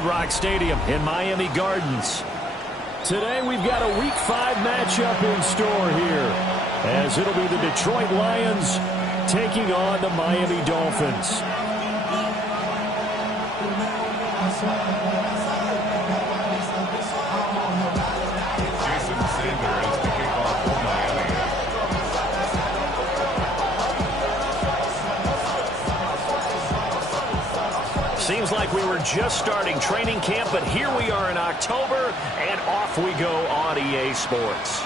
Hard Rock Stadium in Miami Gardens. Today we've got a Week 5 matchup in store here, as it'll be the Detroit Lions taking on the Miami Dolphins. Seems like we were just starting training camp, but here we are in October, and off we go on EA Sports.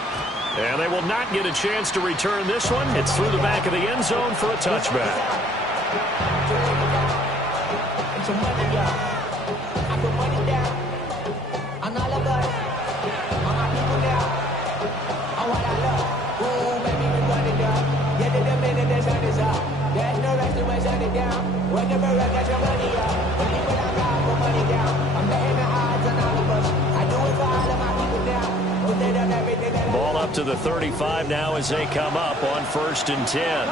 And they will not get a chance to return this one. It's through the back of the end zone for a touchback. Ball up to the 35 now as they come up on 1st and 10.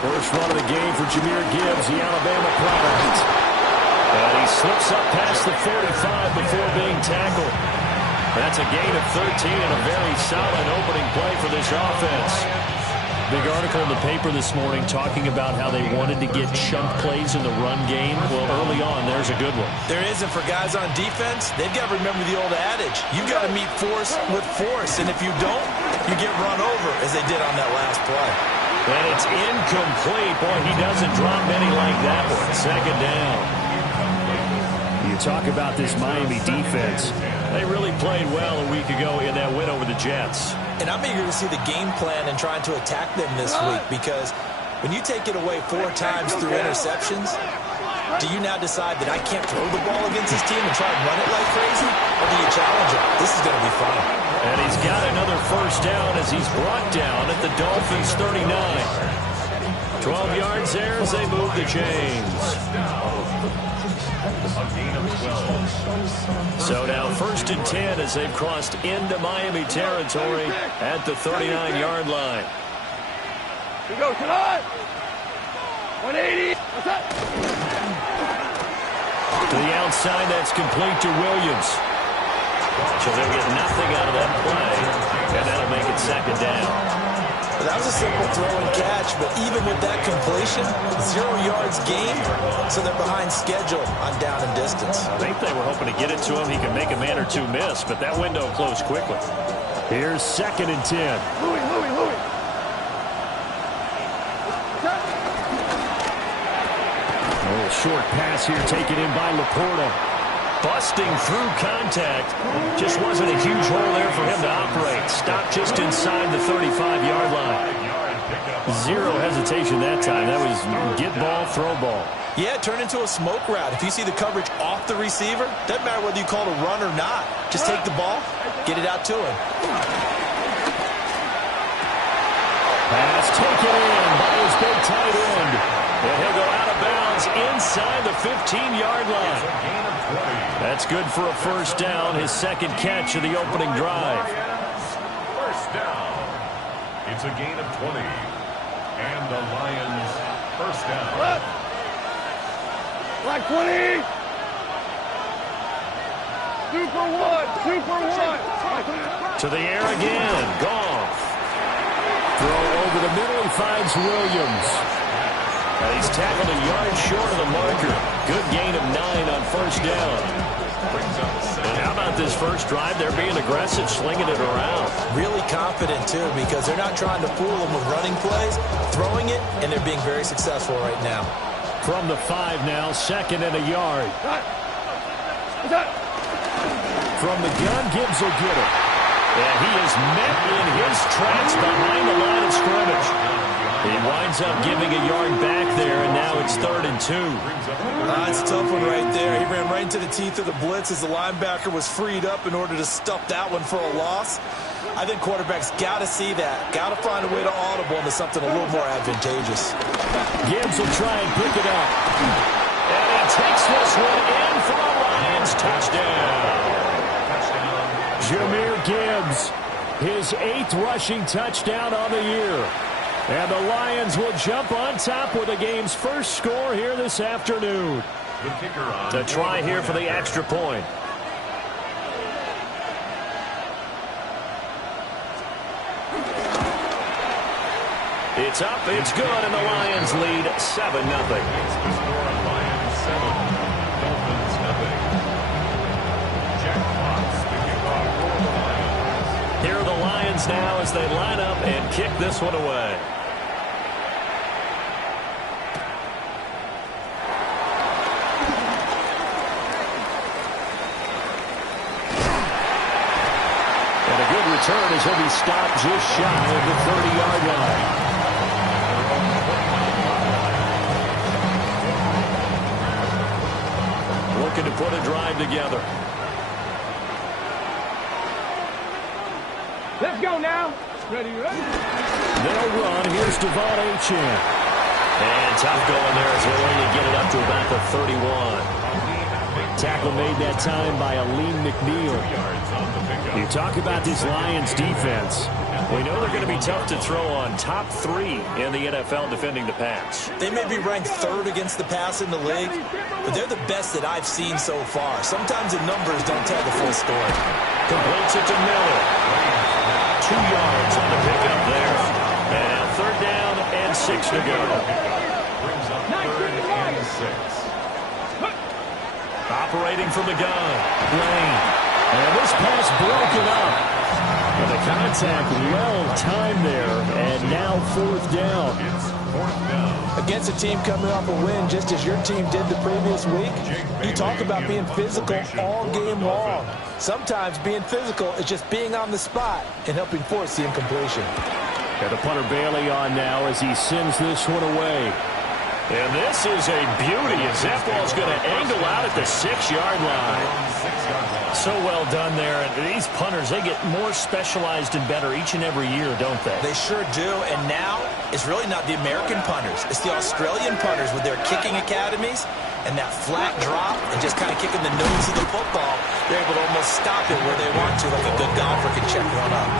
First run of the game for Jahmyr Gibbs, the Alabama product. And he slips up past the 45 before being tackled. That's a gain of 13 and a very solid opening play for this offense. Big article in the paper this morning talking about how they wanted to get chunk plays in the run game. Well, early on, there's a good one. There is, and for guys on defense, they've got to remember the old adage. You've got to meet force with force, and if you don't, you get run over, as they did on that last play. And it's incomplete. Boy, he doesn't drop many like that one. Second down. You talk about this Miami defense. They really played well a week ago in that win over the Jets. And I'm eager to see the game plan and trying to attack them this week, because when you take it away 4 times through interceptions, do you now decide that I can't throw the ball against this team and try and run it like crazy? Or do you challenge him? This is going to be fun. And he's got another first down as he's brought down at the Dolphins' 39. 12 yards there as they move the chains. So now 1st and 10 as they've crossed into Miami territory at the 39-yard line. Here we go, tonight. 180. To the outside, that's complete to Williams. So they'll get nothing out of that play, and that'll make it second down. That was a simple throw and catch, but even with that completion, 0 yards gained, so they're behind schedule on down and distance. I think they were hoping to get it to him. He could make a man or two miss, but that window closed quickly. Here's 2nd and 10. Louis. A little short pass here taken in by Laporta. Busting through contact. Just wasn't a huge hole there for him to operate. Stopped just inside the 35-yard line. 0 hesitation that time. That was get ball, throw ball. Yeah, it turned into a smoke route. If you see the coverage off the receiver, doesn't matter whether you call it a run or not. Just take the ball, get it out to him. Pass taken in by his big tight end. And he'll go out of bounds inside the 15-yard line. That's good for a first down, his 2nd catch of the opening drive. First down. It's a gain of 20. And the Lions first down. Like 20. 2 for 1. To the air again. Goff. Throw over the middle. He finds Williams. He's tackled a yard short of the marker. Good gain of 9 on first down. And how about this first drive? They're being aggressive, slinging it around. Really confident, too, because they're not trying to fool them with running plays, throwing it, and they're being very successful right now. From the 5 now, 2nd and a yard. From the gun, Gibbs will get it. And he is met in his tracks behind the line of scrimmage. He winds up giving a yard back there, and now it's 3rd and 2. It's a tough one right there. He ran right into the teeth of the blitz as the linebacker was freed up in order to stuff that one for a loss. I think quarterbacks got to see that. Got to find a way to audible into something a little more advantageous. Gibbs will try and pick it up. And he takes this one in for a Lions touchdown. Jahmyr Gibbs, his 8th rushing touchdown on the year. And the Lions will jump on top with the game's first score here this afternoon. The kicker on To try here for the extra point. It's up, it's good, and the Lions lead 7-0. It's the score, Lions 7, Dolphins nothing. Jack Fox, the kickoff for the Lions. Here are the Lions now as they line up and kick this one away. And a good return as he'll be stopped just shy of the 30-yard line. Looking to put a drive together. Let's go now. Ready, ready. They'll run. Here's Devon Achane. And tough going there as we're going to get it up to about the 31. Tackle made that time by Aleem McNeil. You talk about this Lions defense. We know they're going to be tough to throw on. Top 3 in the NFL defending the pass. They may be ranked 3rd against the pass in the league, but they're the best that I've seen so far. Sometimes the numbers don't tell the full story. Completes it to Miller. 2 yards on the pickup there. And now 3rd down and 6 to go. Brings up 3rd and 6. Operating from the gun. Lane. And this pass broken up. And the contact well-timed there. And now 4th down. It's 4th down. Against a team coming off a win just as your team did the previous week, you talk about being physical all game long. Sometimes being physical is just being on the spot and helping force the incompletion. Got the punter Bailey on now as he sends this one away. And this is a beauty as that ball's going to angle out at the 6-yard line. So well done there. And these punters, they get more specialized and better each and every year, don't they? They sure do. And now it's really not the American punters. It's the Australian punters with their kicking academies and that flat drop and just kind of kicking the nose of the football. They're able to almost stop it where they want to, like a good golfer can check one up.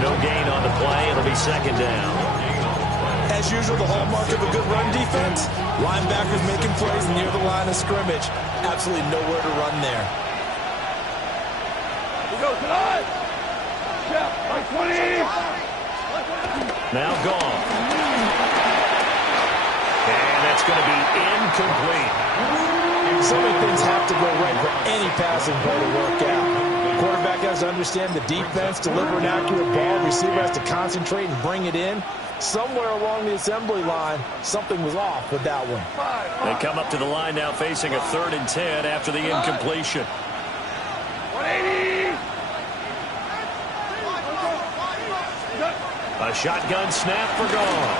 No gain on the play. It'll be 2nd down. As usual, the hallmark of a good run defense, linebackers making plays near the line of scrimmage. Absolutely nowhere to run there. We go tonight. Yeah, like 20. Now gone. And that's going to be incomplete. So many things have to go right for any passing play to work out. Quarterback has to understand the defense, deliver an accurate ball. Receiver has to concentrate and bring it in. Somewhere along the assembly line, something was off with that one. They come up to the line now facing a 3rd and 10 after the incompletion. 180. A shotgun snap for Gone.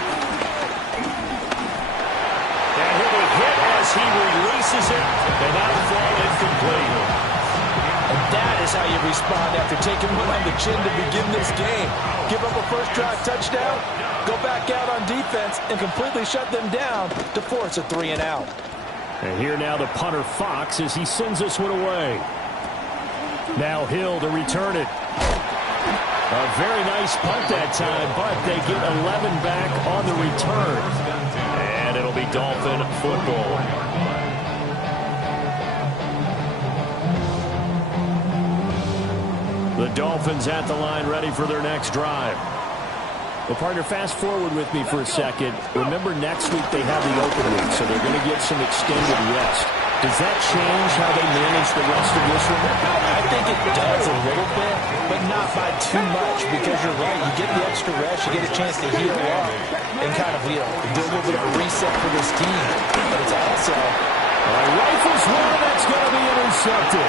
And he'll be hit as he releases it, and that'll fall incomplete. And that is how you respond after taking one on the chin to begin this game. Give up a first-drive touchdown, go back out on defense, and completely shut them down to force a 3-and-out. And here now the punter Fox as he sends this one away. Now Hill to return it. A very nice punt that time, but they get 11 back on the return. And it'll be Dolphin football. The Dolphins at the line ready for their next drive. Well, partner, fast forward with me for a second. Remember, next week they have the open week, so they're going to get some extended rest. Does that change how they manage the rest of this one? I think it does a little bit, but not by too much, because you're right. You get the extra rest, you get a chance to heal up and kind of, do a little bit of a reset for this team. But it's also... Rifles one, that's going to be intercepted.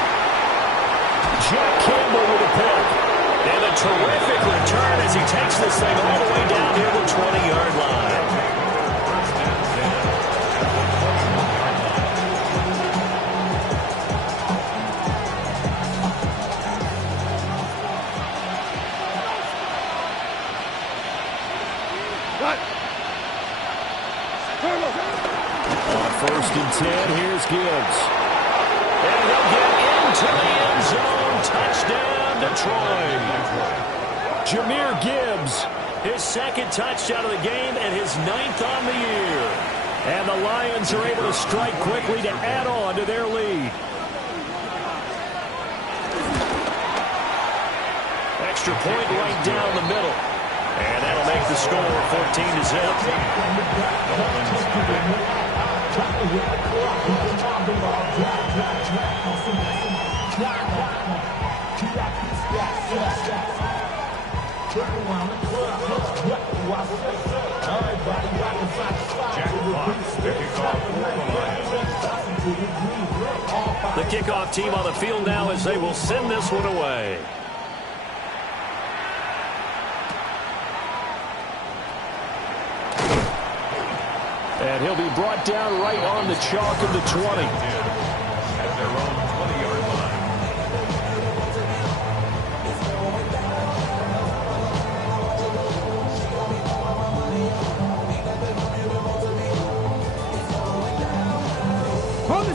Jack Campbell with a pick. And a terrific return as he takes this thing all the way down near the 20-yard line. What? On 1st and 10, here's Gibbs. And he'll get into the end zone. Touchdown, Detroit. Jahmyr Gibbs His second touchdown of the game and his 9th on the year. And the Lions are able to strike quickly to add on to their lead. Extra point right down the middle. And that'll make the score 14-0. The kickoff team on the field now as they will send this one away. And he'll be brought down right on the chalk of the 20. At their own 20-yard line.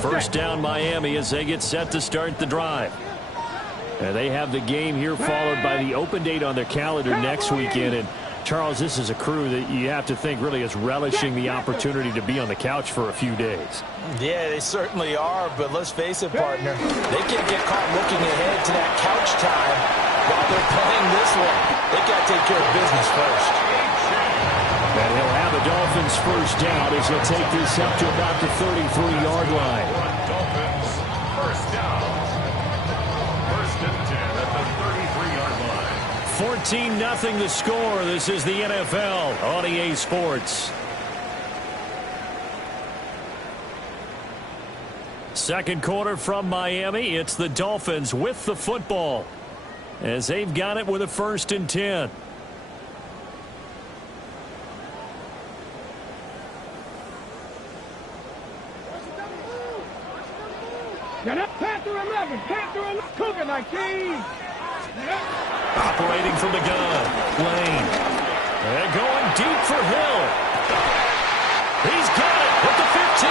First down Miami as they get set to start the drive. And they have the game here followed by the open date on their calendar next weekend. And Charles, this is a crew that you have to think really is relishing the opportunity to be on the couch for a few days. Yeah, they certainly are, but let's face it, partner. They can't get caught looking ahead to that couch time while they're playing this one. They got to take care of business first. And he'll have the Dolphins first down as he'll take this up to about the 33-yard line. Dolphins first down. First and 10 at the 33-yard line. 14-0 the score. This is the NFL on EA Sports. Second quarter from Miami. It's the Dolphins with the football as they've got it with a 1st and 10. Get up, Panther 11, Panther 11, cooking like cheese. Operating from the gun, Lane. And going deep for Hill. He's got it at the 15.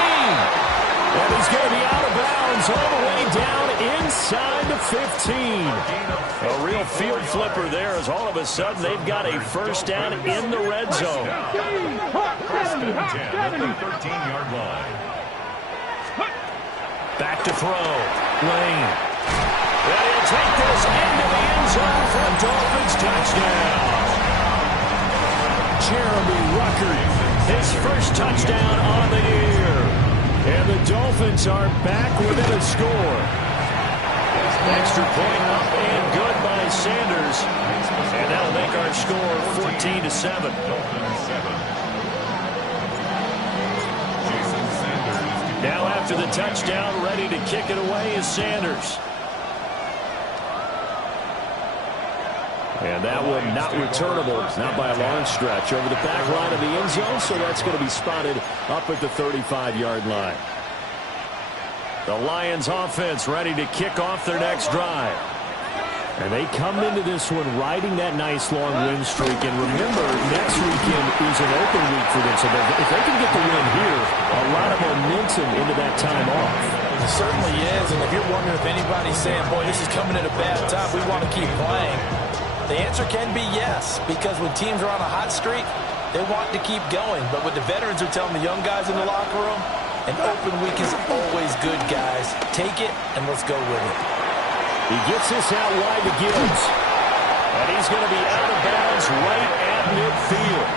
And he's going to be out of bounds all the way down inside the 15. A real field flipper there as all of a sudden they've got a first down in the red zone. First and 10 at the 13-yard line. Back to throw. Lane. And he'll take this into the end zone for a Dolphins touchdown. Jeremy Ruckert, his first touchdown on the year. And the Dolphins are back within a score. Extra point up and good by Sanders. And that'll make our score 14-7. Now after the touchdown, ready to kick it away is Sanders. And that one not returnable, not by a long stretch, over the back line of the end zone, so that's going to be spotted up at the 35-yard line. The Lions offense ready to kick off their next drive. And they come into this one riding that nice long win streak. And remember, next weekend is an open week for them. So if they can get the win here, a lot of momentum into that time off. It certainly is. And if you're wondering if anybody's saying, boy, this is coming at a bad time, we want to keep playing, the answer can be yes. Because when teams are on a hot streak, they want to keep going. But what the veterans are telling the young guys in the locker room, an open week is always good, guys. Take it, and let's go with it. He gets this out wide to Gibbs. And he's going to be out of bounds right at midfield.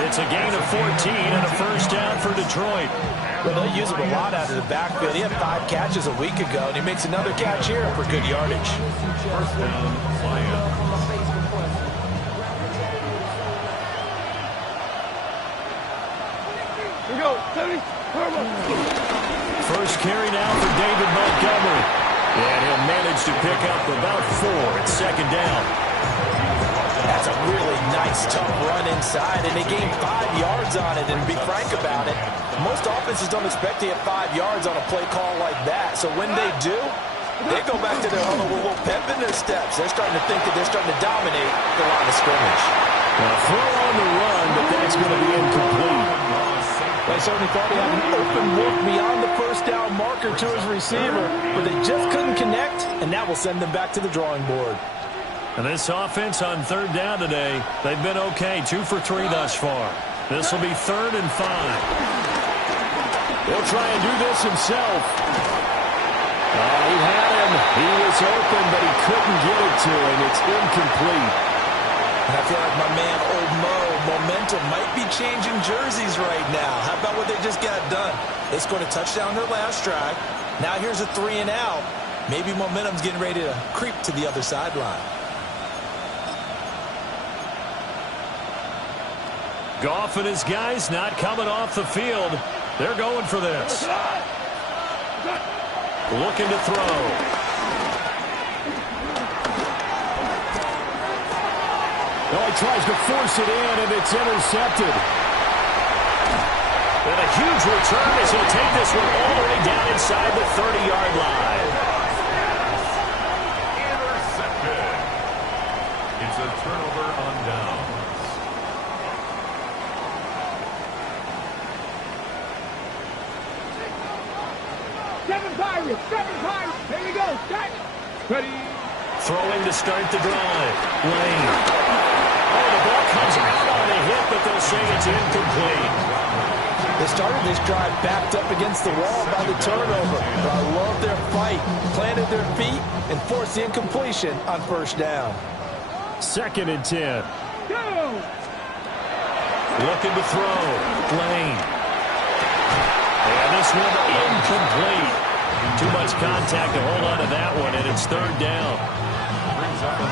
It's a gain of 14 and a first down for Detroit. Well, they'll use him a lot out of the backfield. He had 5 catches a week ago, and he makes another catch here for good yardage. First down, Lions. Here we go, 70. First carry now for David Montgomery. And he'll manage to pick up about 4 at second down. That's a really nice, tough run inside, and they gained 5 yards on it. And to be frank about it, most offenses don't expect to get 5 yards on a play call like that. So when they do, they go back to their huddle with a little pep in their steps. They're starting to think that they're starting to dominate the line of scrimmage. Now throw on the run, but that's going to be incomplete. They certainly thought he had an open look beyond the first down marker to his receiver, but they just couldn't connect, and that will send them back to the drawing board. And this offense on third down today, they've been okay. 2 for 3 thus far. This will be 3rd and 5. He'll try and do this himself. He had him. He was open, but he couldn't get it to him. It's incomplete. And I feel like my man, Old Mo, momentum might be changing jerseys right now. How about what they just got done? They scored a touchdown their last drive. Now here's a 3 and out. Maybe momentum's getting ready to creep to the other sideline. Goff and his guys not coming off the field. They're going for this. Looking to throw. Oh, he tries to force it in, and it's intercepted. And a huge return as he'll take this one all the way down inside the 30-yard line. Intercepted. It's a turnover on downs. 7 Pirates, 7 Pirates. Here we go. Set. Ready. Throwing to start the drive. Lane. Oh, the ball comes out on a hit, but they'll say it's incomplete. They started this drive backed up against the wall by the turnover. But I love their fight. Planted their feet and forced the incompletion on first down. 2nd and 10. Go. Looking to throw. Lane. And this one incomplete. Too much contact to hold on to that one, and it's 3rd down.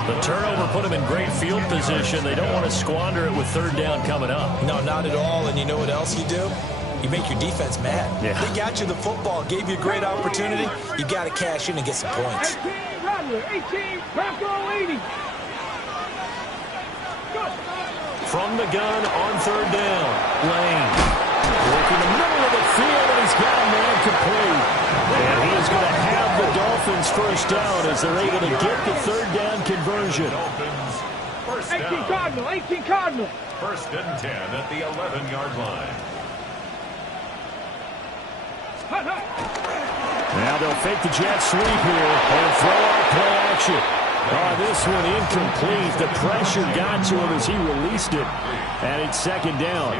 The turnover put them in great field position. They don't want to squander it with 3rd down coming up. No, not at all. And you know what else you do? You make your defense mad. Yeah. They got you the football, gave you a great opportunity. You got to cash in and get some points. 18 Rattler, 18 Bronco 80. Go. From the gun on 3rd down. Lane. Working the middle of the field, and he's got a man complete. And he is going to have the Dolphins first down as they're able to get the 3rd down conversion. Dolphins, first 18 down. Cardinal, 18 Cardinal. 1st and 10 at the 11-yard line. Hut, hut. Now they'll fake the jet sweep here and throw out play action. This one incomplete. The pressure got to him as he released it. And it's 2nd down.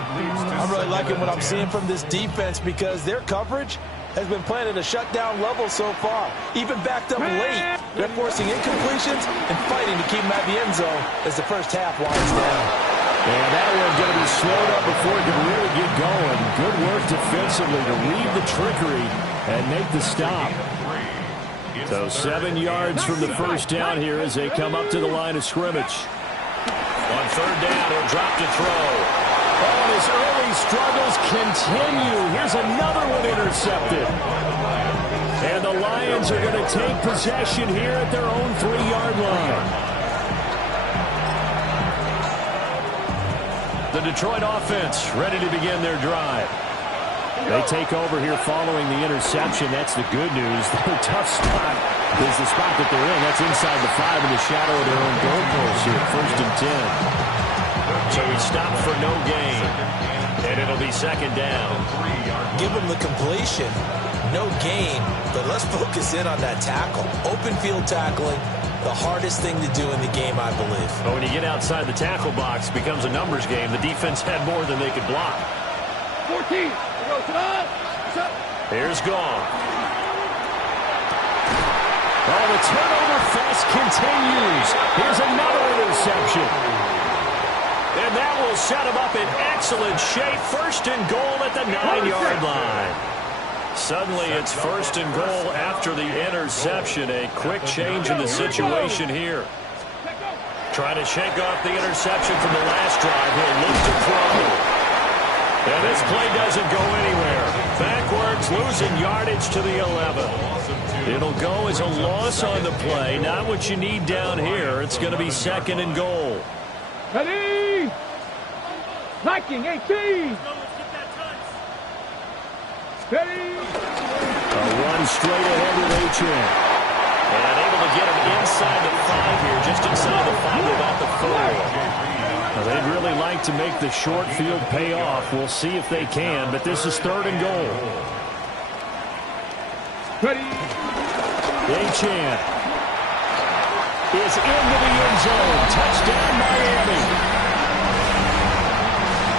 I'm really liking what I'm seeing from this defense because their coverage has been playing at a shutdown level so far. Even backed up late, they're forcing incompletions and fighting to keep them at the end zone as the first half winds down. And that one's going to be slowed up before it can really get going. Good work defensively to read the trickery and make the stop. So 7 yards from the first down here as they come up to the line of scrimmage. On 3rd down, he'll drop to throw. Oh, and his early struggles continue. Here's another one intercepted. And the Lions are going to take possession here at their own 3-yard line. The Detroit offense ready to begin their drive. They take over here following the interception. That's the good news. The tough spot is the spot that they're in. That's inside the 5 in the shadow of their own goalpost here at 1st and 10. So he stopped for no gain. And it'll be 2nd down. Give them the completion, no gain, but let's focus in on that tackle. Open field tackling, the hardest thing to do in the game, I believe. But when you get outside the tackle box, it becomes a numbers game. The defense had more than they could block. 14. Here's Goff. Oh, the turnover fest continues. Here's another interception. And that will set him up in excellent shape. 1st and goal at the 9-yard line. Suddenly it's 1st and goal after the interception. A quick change in the situation here. Trying to shake off the interception from the last drive. He'll look to throw. And this play doesn't go anywhere. Backwards, losing yardage to the 11. It'll go as a loss on the play. Not what you need down here. It's going to be 2nd and goal. Ready. Viking 18. Ready. A run straight ahead with H.N. And able to get him inside the 5 here. Just inside the 5 about the 4. Now, they'd really like to make the short field pay off. We'll see if they can, but this is 3rd and goal. Ready. H.N. is into the end zone. Touchdown, Miami.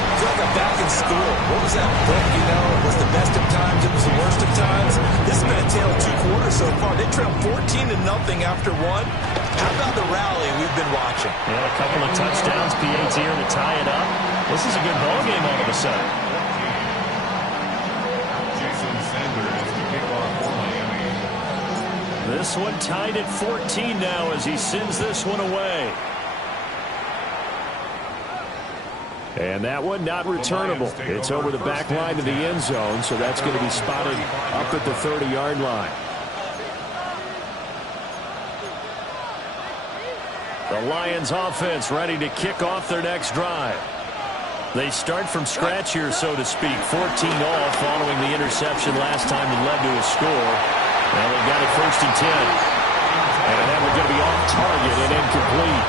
I feel like I'm back in school. What was that book, you know? It was the best of times. It was the worst of times. This has been a tale of two quarters so far. They trailed 14-0 after one. How about the rally we've been watching? Yeah, a couple of touchdowns. P.A.'s here to tie it up. This is a good ball game all of a sudden. This one tied at 14 now as he sends this one away. And that one not returnable. It's over the back line to the end zone, so that's going to be spotted up at the 30-yard line. The Lions offense ready to kick off their next drive. They start from scratch here, so to speak. 14-all following the interception last time that led to a score. Well, they've got it 1st and 10. And that one's going to be off target and incomplete.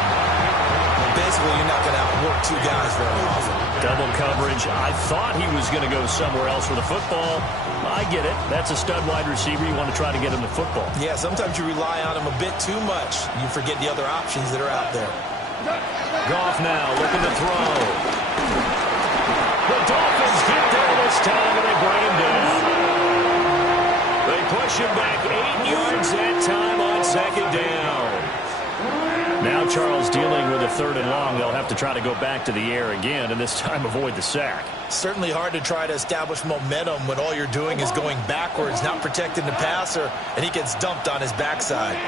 Basically, you're not going to outwork two guys very often. Double coverage. I thought he was going to go somewhere else with the football. I get it. That's a stud wide receiver. You want to try to get him the football. Yeah, sometimes you rely on him a bit too much. You forget the other options that are out there. Goff now looking to throw. The Dolphins get there this time, and they bring him down. They push him back 8 yards that time on 2nd down. Now Charles dealing with a 3rd and long. They'll have to try to go back to the air again, and this time avoid the sack. Certainly hard to try to establish momentum when all you're doing is going backwards, not protecting the passer, and he gets dumped on his backside.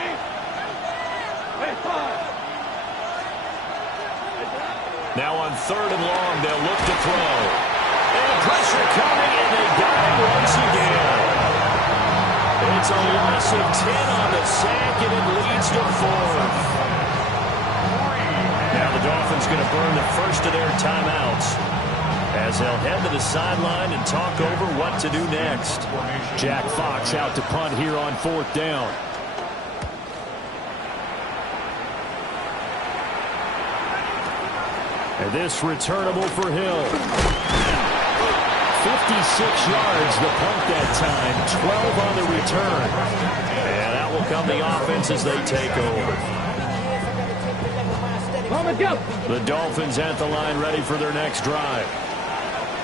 Now on 3rd and long, they'll look to throw. And pressure coming, and they got him once again. It's a loss of 10 on the sack, and it leads to 4th. Now the Dolphins going to burn the first of their timeouts as they'll head to the sideline and talk over what to do next. Jack Fox out to punt here on 4th down. And this returnable for Hill. 56 yards the punt that time, 12 on the return. And that will come the offense as they take over. The Dolphins at the line ready for their next drive.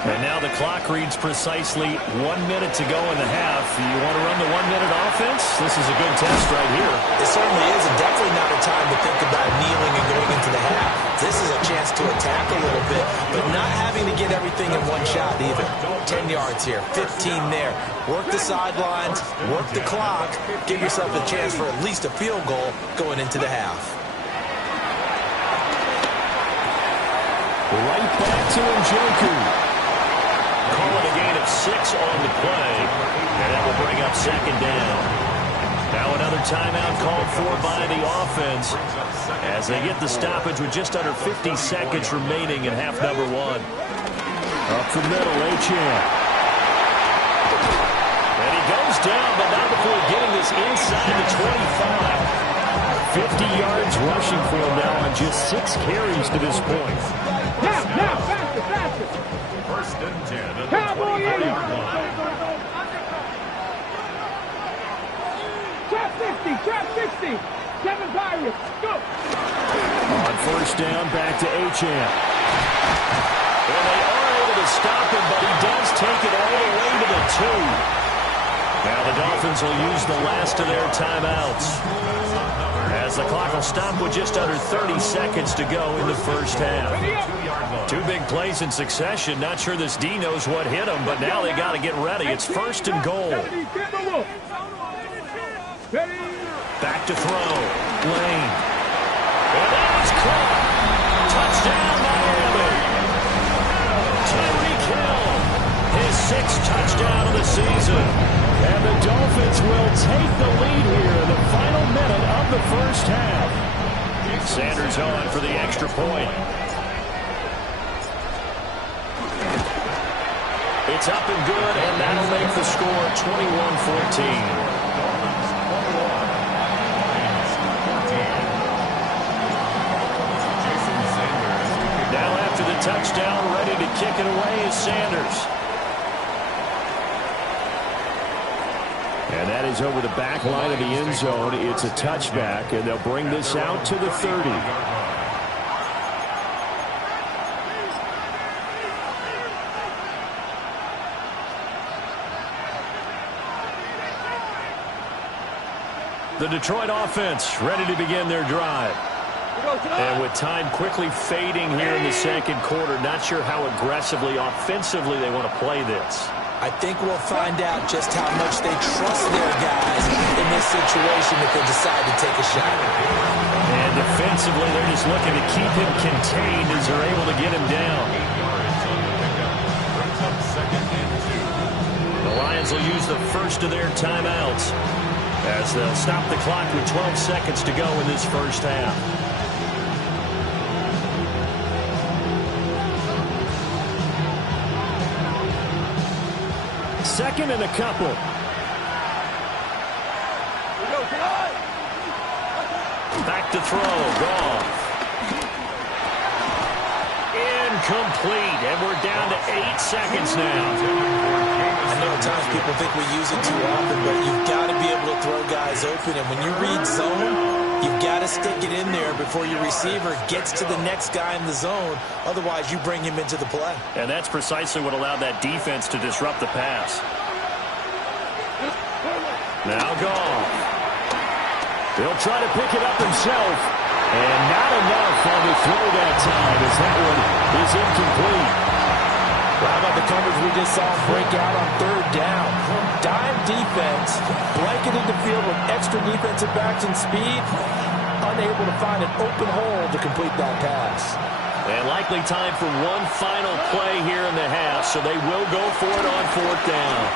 And now the clock reads precisely 1 minute to go in the half. You want to run the 1-minute offense? This is a good test right here. It certainly is, and definitely not a time to think about kneeling and going into the half. This is a chance to attack a little bit, but not having to get everything in one shot either. 10 yards here, 15 there. Work the sidelines, work the clock, give yourself a chance for at least a field goal going into the half. Right back to Njoku. Call it a gain of 6 on the play, and that will bring up 2nd down. Now another timeout called for by the offense as they get the stoppage with just under 50 seconds remaining in half number 1. Up the middle, Achane. And he goes down, but not before getting this inside the 25. 50 yards rushing for him now on just 6 carries to this point. Now, faster, faster. 1st and 10 at the Cowboy 25-yard line. Trap 60. 7 Pirates, go. On 1st down, back to Achane. And they are able to stop him, but he does take it all the way to the 2. Now the Dolphins will use the last of their timeouts as the clock will stop with just under 30 seconds to go in the first half. 2 big plays in succession. Not sure this D knows what hit him, but now they got to get ready. It's 1st and goal. Back to throw. Lane. And that is caught. Touchdown, Miami. Tyreek Hill. His 6th touchdown of the season. And the Dolphins will take the lead here in the final minute of the first half. Sanders on for the extra point. It's up and good, and that'll make the score 21-14. Now after the touchdown, ready to kick it away is Sanders. And that is over the back line of the end zone. It's a touchback, and they'll bring this out to the 30. The Detroit offense ready to begin their drive. And with time quickly fading here in the second quarter, not sure how aggressively, offensively they want to play this. I think we'll find out just how much they trust their guys in this situation if they decide to take a shot. And defensively, they're just looking to keep him contained as they're able to get him down. 8 yards on the pickup. Brings up 2nd and 2. The Lions will use the first of their timeouts as they'll stop the clock with 12 seconds to go in this first half. Second and a couple. Back to throw. Goff. Incomplete. And we're down to 8 seconds now. I know at times people think we use it too often, but you've got to be able to throw guys open. And when you read zone, you've got to stick it in there before your receiver gets to the next guy in the zone. Otherwise, you bring him into the play. And that's precisely what allowed that defense to disrupt the pass. Now Goff. He'll try to pick it up himself. And not enough on the throw that time as that one is incomplete. How about the coverage we just saw break out on 3rd down? Dime defense, blanketed the field with extra defensive backs and speed, unable to find an open hole to complete that pass. And likely time for one final play here in the half, so they will go for it on 4th down.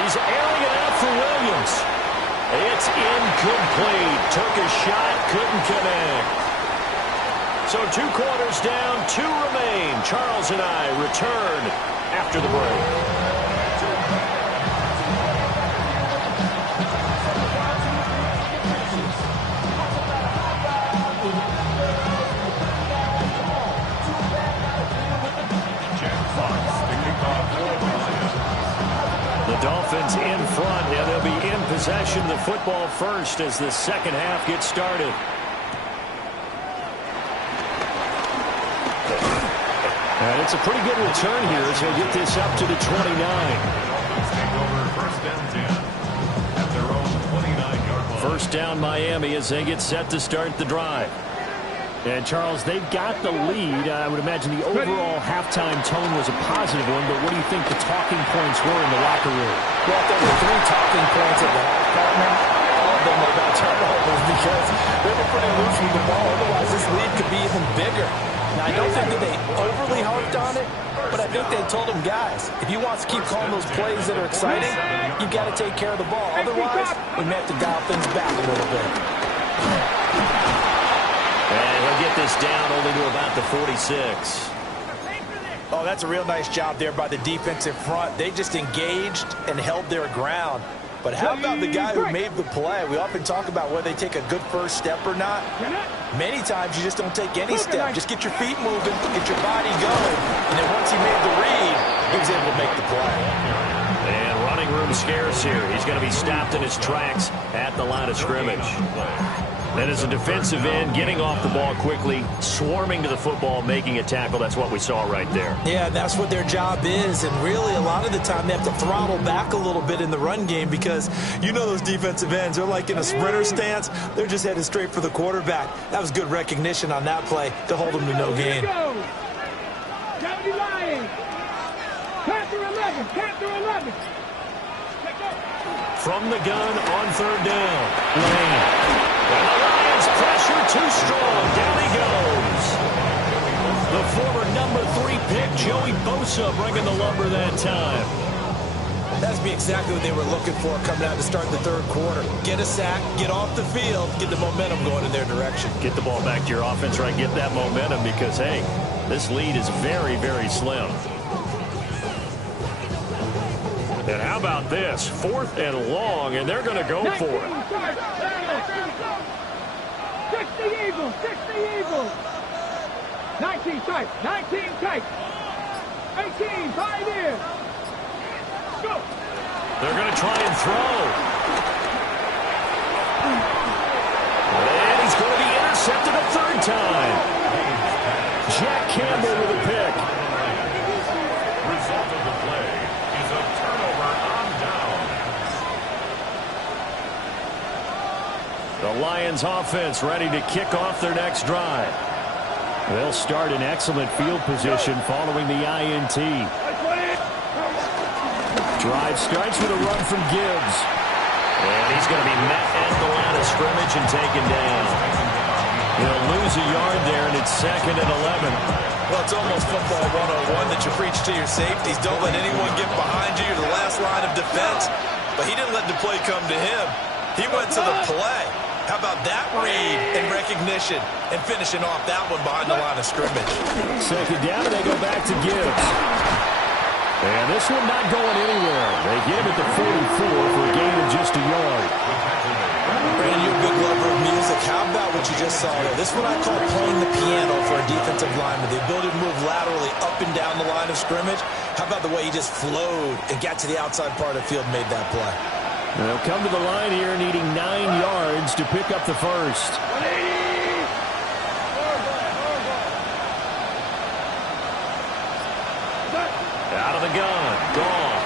He's airing it out for Williams. It's incomplete. Took a shot, couldn't connect. So 2 quarters down, 2 remain. Charles and I return after the break. The Dolphins in front, and they'll be in possession of the football first as the second half gets started. And it's a pretty good return here as he'll get this up to the 29. Dolphins take over 1st and 10 at their own 29-yard line. First down Miami as they get set to start the drive. And, Charles, they've got the lead. I would imagine the overall halftime tone was a positive one, but what do you think the talking points were in the locker room? Well, there were 3 talking points at the half, partner. All of them were about turnovers because they were pretty loose with the ball. Otherwise, this lead could be even bigger. Now, I don't think that they overly harped on it, but I think they told them, guys, if you want to keep calling those plays that are exciting, you've got to take care of the ball. Otherwise, we may have to dial things back a little bit. And he'll get this down only to about the 46. Oh, that's a real nice job there by the defensive front. They just engaged and held their ground. But how about the guy who made the play? We often talk about whether they take a good first step or not. Many times you just don't take any step. Just get your feet moving, get your body going. And then once he made the read, he was able to make the play. And running room scarce here. He's going to be stopped in his tracks at the line of scrimmage. Then as a defensive end, getting off the ball quickly, swarming to the football, making a tackle. That's what we saw right there. Yeah, that's what their job is. And really, a lot of the time, they have to throttle back a little bit in the run game because you know those defensive ends, they're like in a sprinter stance. They're just headed straight for the quarterback. That was good recognition on that play to hold them to no gain. County Lions. Panther 11. Panther 11. From the gun on 3rd down. Lane. And the Lions pressure too strong. Down he goes. The former number 3 pick, Joey Bosa, bringing the lumber that time. That's be exactly what they were looking for coming out to start the 3rd quarter. Get a sack, get off the field, get the momentum going in their direction. Get the ball back to your offense, right? Get that momentum because, hey, this lead is very, very slim. And how about this? 4th and long, and they're going to go for it. 60 Eagles. 60 Eagles. 19 tight. 19 tight. 18. 5 in. Go. They're going to try and throw. And he's going to be intercepted a third time. Jack Campbell with a pick. Result of the play is a turnover on down. The Lions offense ready to kick off their next drive. They'll start in excellent field position following the INT. Drive starts with a run from Gibbs. And he's going to be met at the line of scrimmage and taken down. He'll lose a yard there, and it's 2nd and 11. Well, it's almost football 101 that you preach to your safeties. Don't let anyone get behind you. You're the last line of defense. But he didn't let the play come to him. He went to the play. How about that read and recognition and finishing off that one behind the line of scrimmage? 2nd down, and they go back to Gibbs. And this one not going anywhere. They get him at the 44 for a gain of just a yard. Brandon, you're a big lover of music. How about what you just saw there? This is what I call playing the piano for a defensive lineman. The ability to move laterally up and down the line of scrimmage. How about the way he just flowed and got to the outside part of the field and made that play? They'll come to the line here needing 9 yards to pick up the first. Out of the gun. Goff.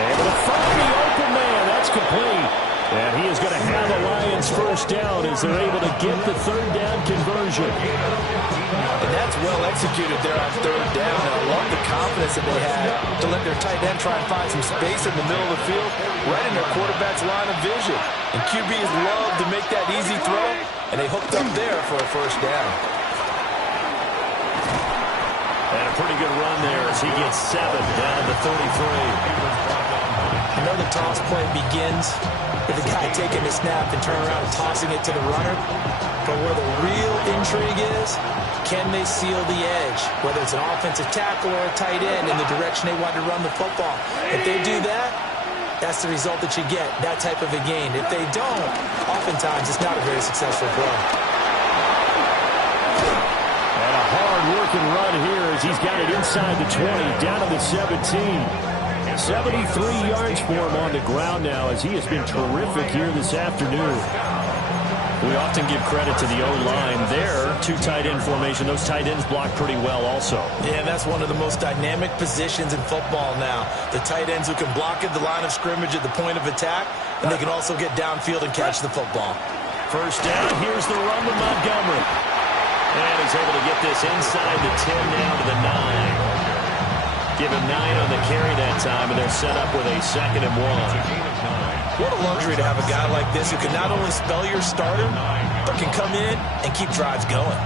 Able to find the open man. That's complete. And he is going to have the Lions first down as they're able to get the 3rd down conversion. And that's well executed there on 3rd down. And I love the confidence that they had to let their tight end try and find some space in the middle of the field, right in their quarterback's line of vision. And QBs love to make that easy throw, and they hooked up there for a first down. And a pretty good run there as he gets 7 down to the 33. I know the toss play begins with the guy taking the snap and turning around and tossing it to the runner. But where the real intrigue is, can they seal the edge? Whether it's an offensive tackle or a tight end in the direction they want to run the football. If they do that, that's the result that you get, that type of a gain. If they don't, oftentimes it's not a very successful play. And a hard-working run here as he's got it inside the 20, down to the 17. 73 yards for him on the ground now as he has been terrific here this afternoon. We often give credit to the O-line there. 2 tight end formation. Those tight ends block pretty well also. Yeah, that's one of the most dynamic positions in football now. The tight ends who can block at the line of scrimmage at the point of attack, and they can also get downfield and catch the football. First down, here's the run to Montgomery. And he's able to get this inside the 10 down to the 9. Give him 9 on the carry that time, and they're set up with a 2nd and 1. What a luxury to have a guy like this who can not only spell your starter, but can come in and keep drives going.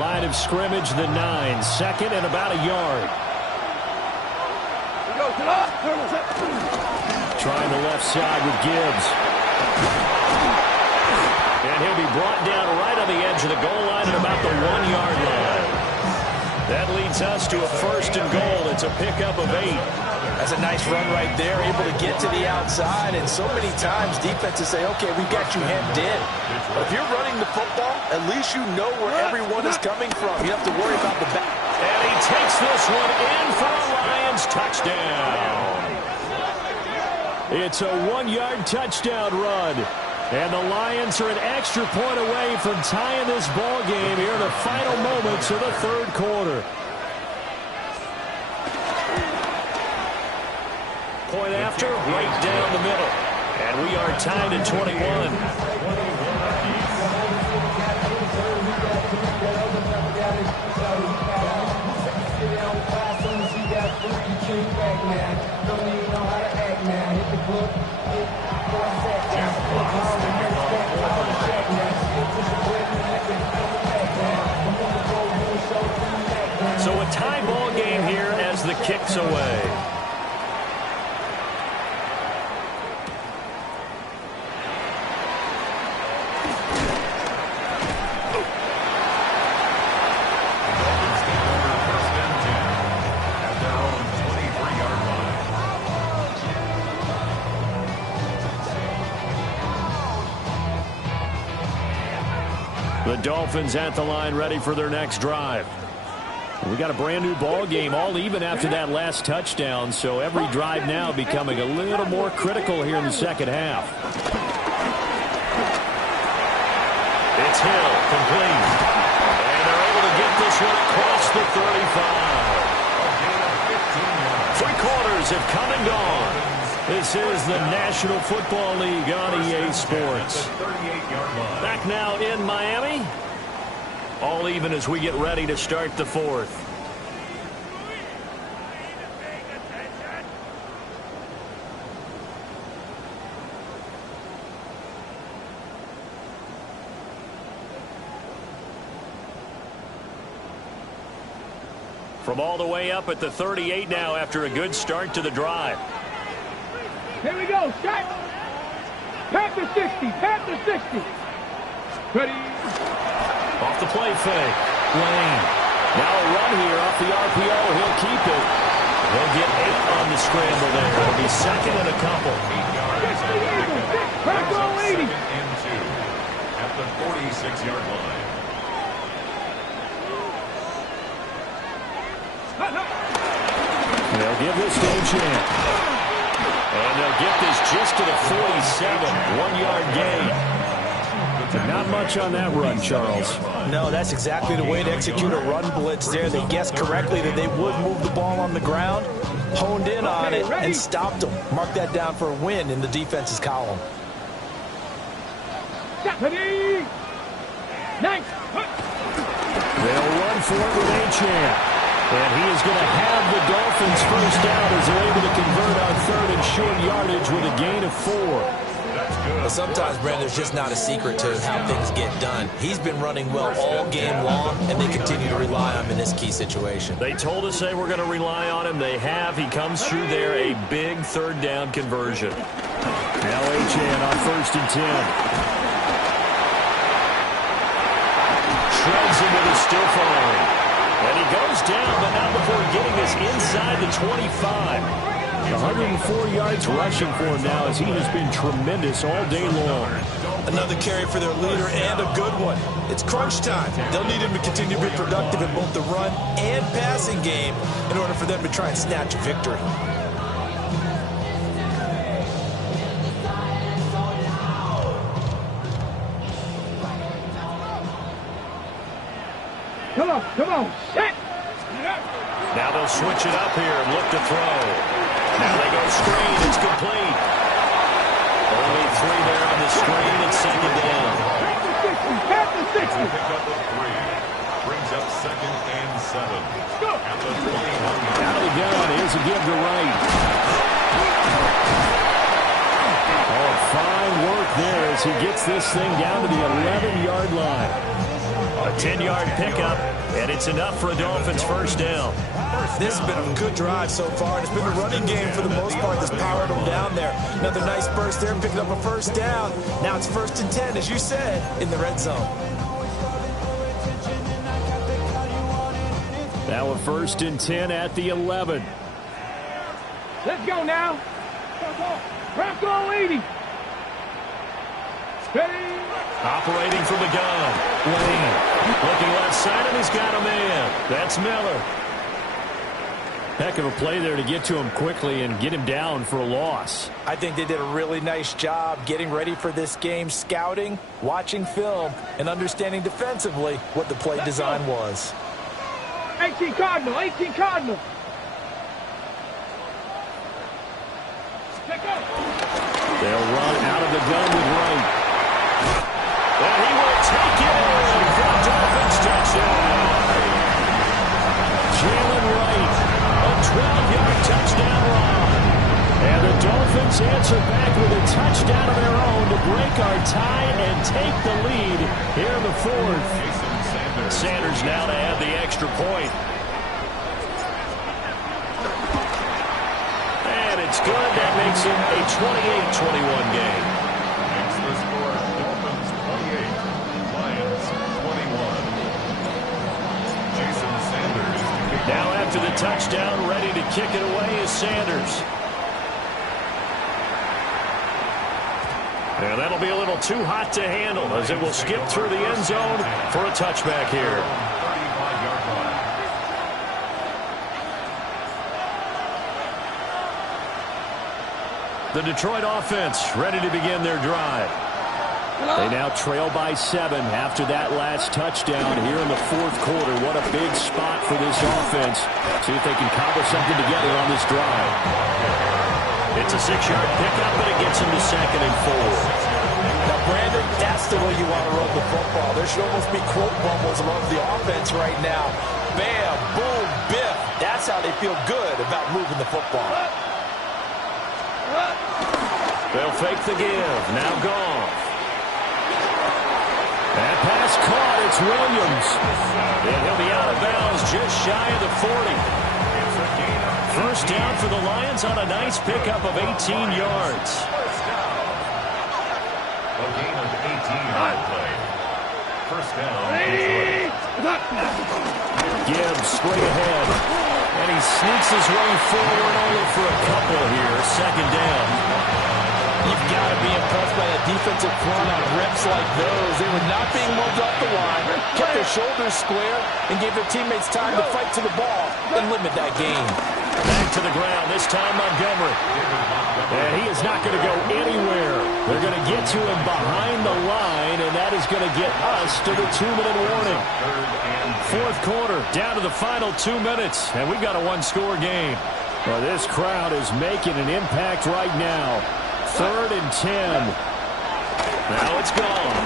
Line of scrimmage, the 9. 2nd and about a yard. Trying the left side with Gibbs. And he'll be brought down right on the edge of the goal line at about the 1-yard line. That leads us to a 1st and goal. It's a pickup of 8. That's a nice run right there, able to get to the outside. And so many times defenses say, okay, we got you hemmed in. But if you're running the football, at least you know where everyone is coming from. You don't have to worry about the back. And he takes this one in for a Lions touchdown. It's a 1-yard touchdown run. And the Lions are an extra point away from tying this ball game here in the final moments of the 3rd quarter. Point after, right down the middle. And we are tied at 21. So a tie ball game here as the kick's away. The Dolphins at the line ready for their next drive. We got a brand new ball game, all even after that last touchdown, so every drive now becoming a little more critical here in the second half. It's Hill, complete. And they're able to get this one across the 35. 3 quarters have come and gone. This is the National Football League on EA Sports. Back now in Miami. All even as we get ready to start the fourth. From all the way up at the 38 now after a good start to the drive. Here we go. Shot. Panther 60. Panther 60. Ready. Off the play fake. Lane. Now a run here off the RPO. He'll keep it. He'll get 8 on the scramble there. It'll be second and a couple. 80. At the 46-yard line. They'll give this to Chan. And they'll get this just to the 47. 1-yard gain. Not much on that run, Charles. No, that's exactly the way to execute a run blitz there. They guessed correctly that they would move the ball on the ground, honed in on it, and stopped them. Mark that down for a win in the defense's column. Ready. Nice. They'll run for it with Achan. And he is going to have the Dolphins first down as they're able to convert on 3rd and short yardage with a gain of 4. But sometimes, Brandon, there's just not a secret to how things get done. He's been running well all game long, and they continue to rely on him in this key situation. They told us they were going to rely on him. They have. He comes through there, a big 3rd down conversion. Now Achan on 1st and 10. Shreds him with a stiff arm. And he goes down, but not before getting us inside the 25. 104 yards rushing for him now as he has been tremendous all day long. Another carry for their leader and a good one. It's crunch time. They'll need him to continue to be productive in both the run and passing game in order for them to try and snatch a victory. Come on, set. Now they'll switch it up here and look to throw. Now they go screen. It's complete. Only 3 there on the screen. It's 2nd down. Panther 60. Pick up a 3. Brings up 2nd and 7. At the 21. Out of the gun. Here's a give to Wright. Oh, fine work there as he gets this thing down to the 11-yard line. A 10-yard pickup, and it's enough for a Dolphins first down. This has been a good drive so far, and it's been the running game for the most part that's powered them down there. Another nice burst there, picking up a first down. Now it's 1st and 10, as you said, in the red zone. Now a 1st and 10 at the 11. Let's go now. Bronco 80. Ready. Operating from the gun. Lane. Looking left side, and he's got a man. That's Miller. Heck of a play there to get to him quickly and get him down for a loss. I think they did a really nice job getting ready for this game, scouting, watching film, and understanding defensively what the play design was. 18 Cardinal. 18 Cardinal. They'll run out of the gun with Wright. And he will take it in for a Dolphins touchdown. Jalen Wright, a 12-yard touchdown run. And the Dolphins answer back with a touchdown of their own to break our tie and take the lead here in the 4th. Sanders now to add the extra point. And it's good. That makes it a 28-21 game. Makes the score Dolphins 28, Lions 21. Jason Sanders to kick Now off. after the touchdown, ready to kick it away is Sanders. And that'll be a little too hot to handle as it will skip through the end zone for a touchback here. 35-yard line. The Detroit offense ready to begin their drive. They now trail by 7 after that last touchdown here in the fourth quarter. What a big spot for this offense. See if they can cobble something together on this drive. It's a 6-yard pickup, but it gets them to 2nd and 4. Now, Brandon, that's the way you want to run the football. There should almost be quote bubbles above the offense right now. Bam, boom, biff. That's how they feel good about moving the football. They'll fake the give. Now Goff. That pass caught. It's Williams. And he'll be out of bounds just shy of the 40. First down for the Lions on a nice pickup of 18 yards. A gain of 18-yard play. First down, Detroit. Gibbs straight ahead. And he sneaks his way forward only for a couple here. Second down. You've got to be impressed by that defensive front on reps like those. They were not being moved up the line, kept their shoulders square, and gave their teammates time to fight to the ball and limit that gain. Back to the ground, this time Montgomery. And he is not going to go anywhere. They're going to get to him behind the line, and that is going to get us to the 2-minute warning. Fourth quarter, down to the final 2 minutes, and we've got a one-score game. Well, this crowd is making an impact right now. 3rd and 10. Now it's gone.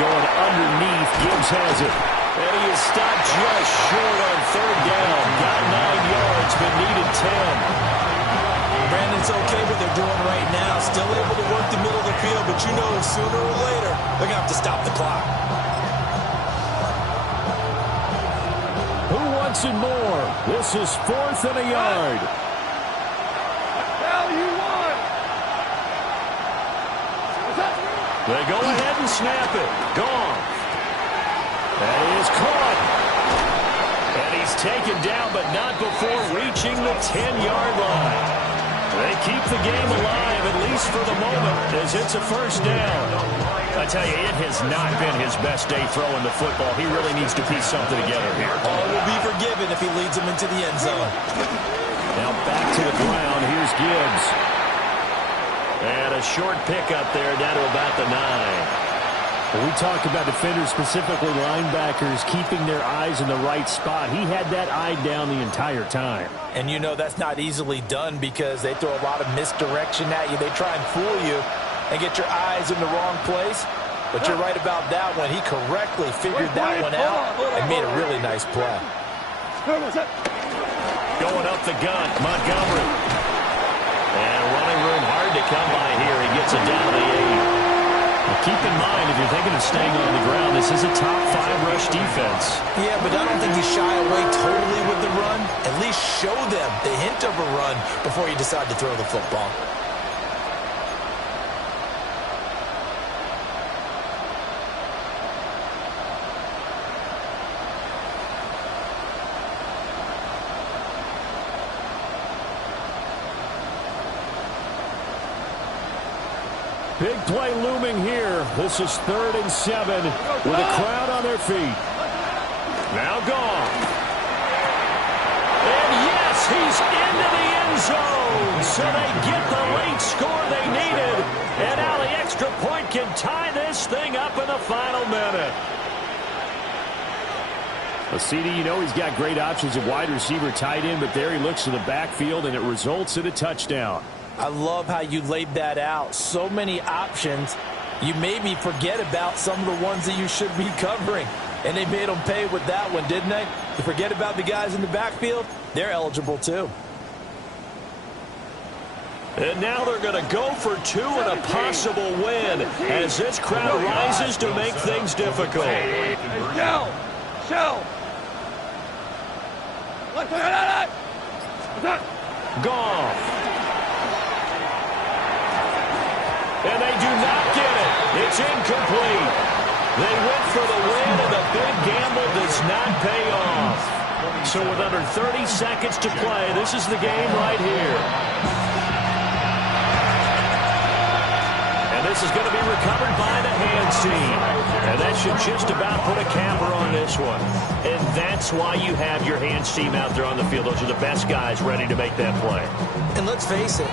Going underneath, Gibbs has it. And he is stopped just short on 3rd down. Got 9 yards, but needed 10. Brandon's okay what they're doing right now. Still able to work the middle of the field, but you know sooner or later they're going to have to stop the clock. Who wants it more? This is 4th and a yard. They go ahead and snap it. Gone. That is caught. And he's taken down, but not before reaching the 10-yard line. They keep the game alive, at least for the moment, as it's a first down. I tell you, it has not been his best day throwing the football. He really needs to piece something together here. All will be forgiven if he leads them into the end zone. Now back to the ground. Here's Gibbs. And a short pickup there down to about the 9. We talked about defenders, specifically linebackers, keeping their eyes in the right spot. He had that eye down the entire time. And you know that's not easily done because they throw a lot of misdirection at you. They try and fool you and get your eyes in the wrong place. But you're right about that one. He correctly figured that one out and made a really nice play. Going up the gun, Montgomery. And running room hard to come by here. He gets it down to the 8. Well, keep in mind, if you're thinking of staying on the ground, this is a top 5 rush defense. Yeah, but I don't think you shy away totally with the run. At least show them the hint of a run before you decide to throw the football. Big play looming here. This is 3rd and 7 with a crowd on their feet. Now gone. And yes, he's into the end zone. So they get the late score they needed. And now the extra point can tie this thing up in the final minute. Well, CD, you know he's got great options at wide receiver, tight end, but there he looks to the backfield, and it results in a touchdown. I love how you laid that out. So many options. You maybe forget about some of the ones that you should be covering. And they made them pay with that one, didn't they? You forget about the guys in the backfield, they're eligible too. And now they're going to go for 2 and a possible win as this crowd rises to make things difficult. Goff. And they do not get it. It's incomplete. They went for the win, and the big gamble does not pay off. So with under 30 seconds to play, this is the game right here. this is going to be recovered by the hands team. And that should just about put a capper on this one. And that's why you have your hands team out there on the field. Those are the best guys ready to make that play. And let's face it,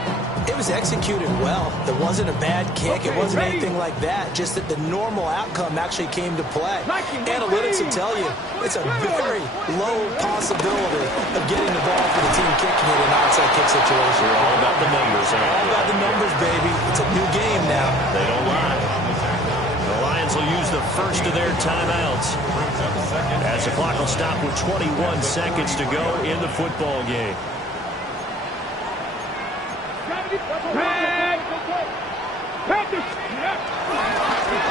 it was executed well. It wasn't a bad kick. It wasn't anything like that. Just that the normal outcome actually came to play. Analytics will tell you it's a very low possibility of getting the ball for the team kicking it in an onside kick situation. They're all about the numbers. All about the numbers, baby. It's a new game now. They don't lie. The Lions will use the first of their timeouts as the clock will stop with 21 seconds to go in the football game.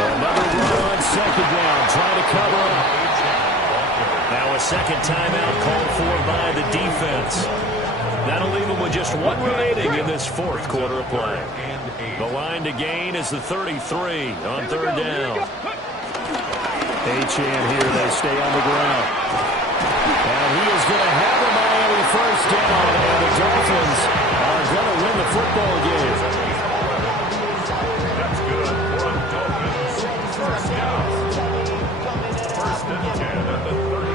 Another run on second down, trying to cover up. Now a second timeout called for by the defense. That'll leave them with just one remaining in this fourth quarter of play. The line to gain is the 33 on third down. Achane here, they stay on the ground. And he is going to have a Miami first down, and the Dolphins are going to win the football game. That's good for the Dolphins. First down. First and 10 at the 30.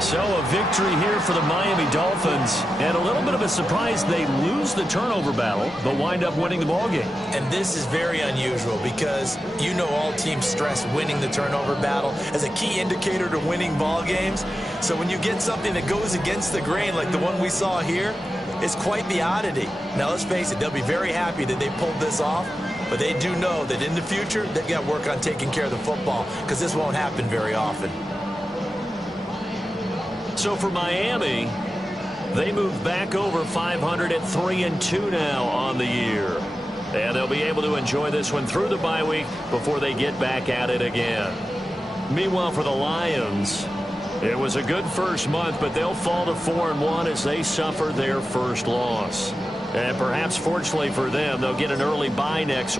So a victory here for the Miami Dolphins, and a little bit of a surprise they lose the turnover battle, but wind up winning the ballgame. And this is very unusual because you know all teams stress winning the turnover battle as a key indicator to winning ball games. So when you get something that goes against the grain like the one we saw here, it's quite the oddity. Now let's face it, they'll be very happy that they pulled this off, but they do know that in the future they've got to work on taking care of the football because this won't happen very often. So for Miami, they move back over 500 at 3-2 now on the year. And they'll be able to enjoy this one through the bye week before they get back at it again. Meanwhile, for the Lions, it was a good first month, but they'll fall to 4-1 as they suffer their first loss. And perhaps fortunately for them, they'll get an early bye next